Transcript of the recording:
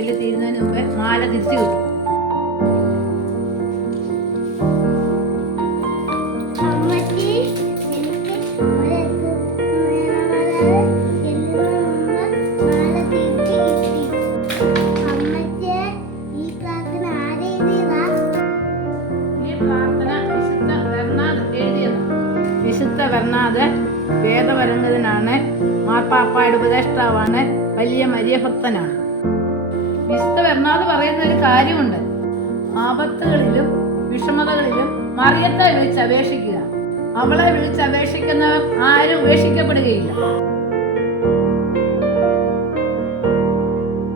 ചെല്ലി തീരുന്നതിന് മുമ്പേ മാല തിരിച്ചു കിട്ടും. വിശുദ്ധ ബെർണാദ് വേദപരംഗതനാണ്, മാർപ്പാപ്പായുടെ ഉപദേഷ്ടാവാണ്, വലിയ മരിയഭക്തനാണ്. വിശുദ്ധ ബെർണാദ് പറയുന്ന ഒരു കാര്യമുണ്ട്: ആപത്തുകളിലും വിഷമതകളിലും മറിയത്തെ വിളിച്ച് അപേക്ഷിക്കുക. അവളെ വിളിച്ച് അപേക്ഷിക്കുന്നവർ ആരും ഉപേക്ഷിക്കപ്പെടുകയില്ല.